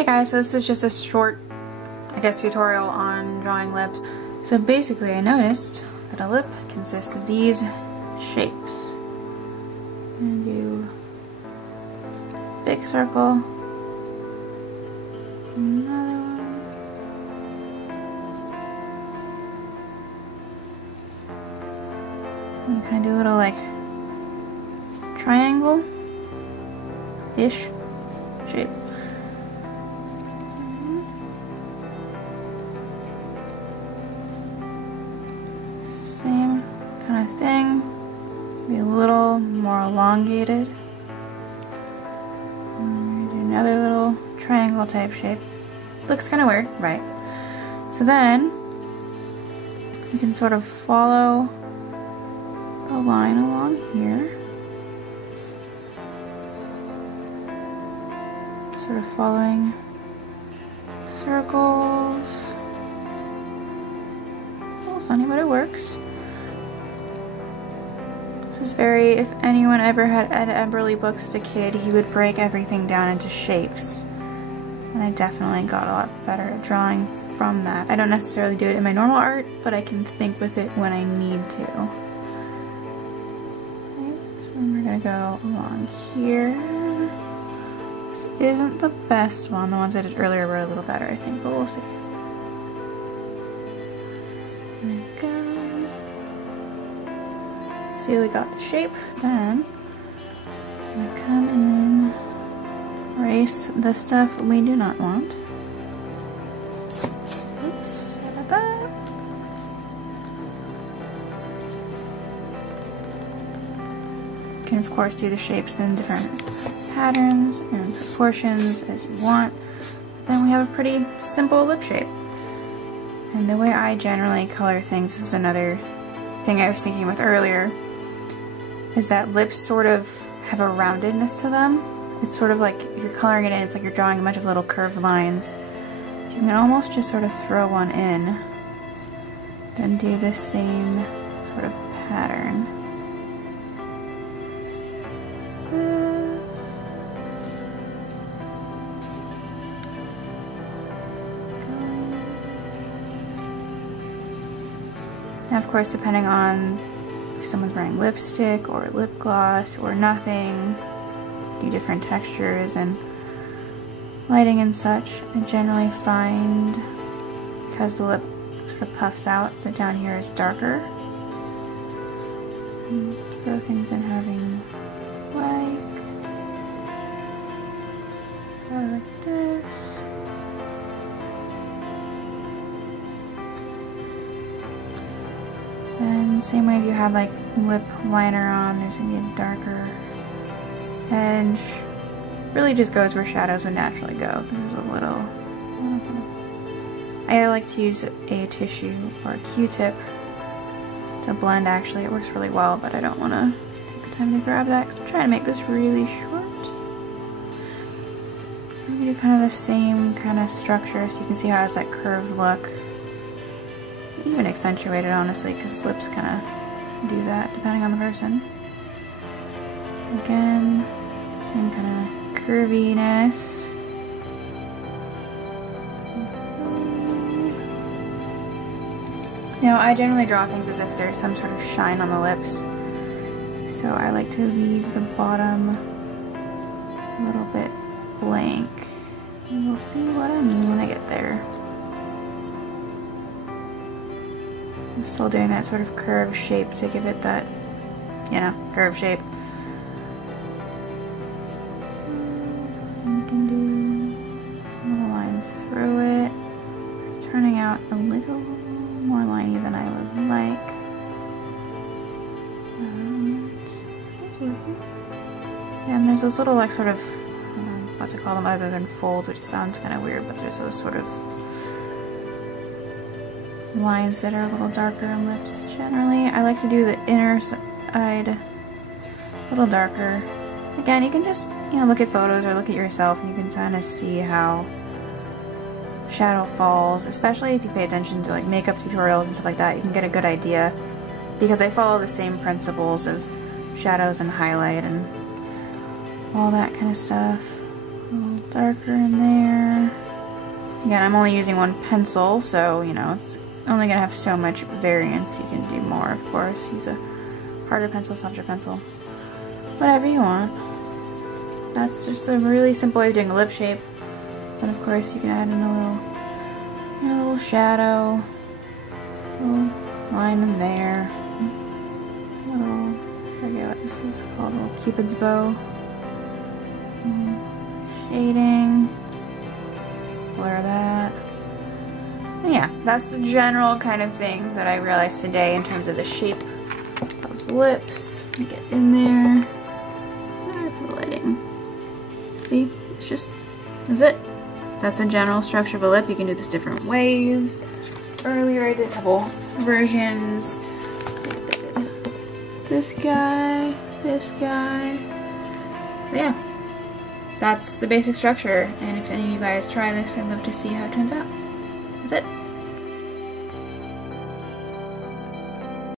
Hey guys, so this is just a short, I guess, tutorial on drawing lips. So basically I noticed that a lip consists of these shapes. And do big circle, another one, and kind of do a little like triangle-ish shape. Same kind of thing, be a little more elongated. And do another little triangle type shape. Looks kind of weird, right? So then you can sort of follow a line along here. Sort of following circles. A little funny, but it works. This is very, if anyone ever had Ed Emberley books as a kid, he would break everything down into shapes. And I definitely got a lot better at drawing from that. I don't necessarily do it in my normal art, but I can think with it when I need to. Okay, so then we're gonna go along here. This isn't the best one. The ones I did earlier were a little better, I think, but we'll see. There we go. See, we got the shape. Then I'm gonna come in, erase the stuff we do not want. Oops, sorry about that. You can of course do the shapes in different patterns and proportions as you want. Then we have a pretty simple lip shape. And the way I generally color things, this is another thing I was thinking with earlier, is that lips sort of have a roundedness to them. It's sort of like, if you're coloring it in, it's like you're drawing a bunch of little curved lines. So you can almost just sort of throw one in, then do the same sort of pattern. Now of course, depending on if someone's wearing lipstick or lip gloss or nothing, do different textures and lighting and such. I generally find, because the lip sort of puffs out, that down here is darker. And throw things in having like this. And same way if you had like lip liner on, there's gonna be a darker edge. Really just goes where shadows would naturally go. This is a little, I like to use a tissue or a Q-tip to blend. Actually, it works really well, but I don't want to take the time to grab that because I'm trying to make this really short. I'm gonna do kind of the same kind of structure, so you can see how it has that curved look. Even accentuate it, honestly, because lips kind of do that depending on the person. Again, same kind of curviness. Now, I generally draw things as if there's some sort of shine on the lips, so I like to leave the bottom a little bit blank. You'll see what I mean when I get there. I'm still doing that sort of curved shape to give it that, you know, curved shape. You can do some little lines through it. It's turning out a little more liney than I would like. It's working. And there's those little like sort of, I don't know what to call them other than folds, which sounds kind of weird, but there's those sort of lines that are a little darker on lips. Generally, I like to do the inner side a little darker. Again, you can just, you know, look at photos or look at yourself and you can kind of see how shadow falls, especially if you pay attention to like makeup tutorials and stuff like that. You can get a good idea because I follow the same principles of shadows and highlight and all that kind of stuff. darker in there. Again, I'm only using one pencil, so, you know, it's only gonna have so much variance. You can do more, of course. Use a harder pencil, softer pencil, whatever you want. That's just a really simple way of doing a lip shape. And of course, you can add in a little shadow, a little line in there. Little, I forget what this is called, a little Cupid's bow. Shading. Blur that. And yeah, that's the general kind of thing that I realized today in terms of the shape of lips. Get in there. Sorry for the lighting. See, it's just, that's it. That's a general structure of a lip. You can do this different ways. Earlier I did a couple versions. This guy, this guy. But yeah, that's the basic structure. And if any of you guys try this, I'd love to see how it turns out. That's it.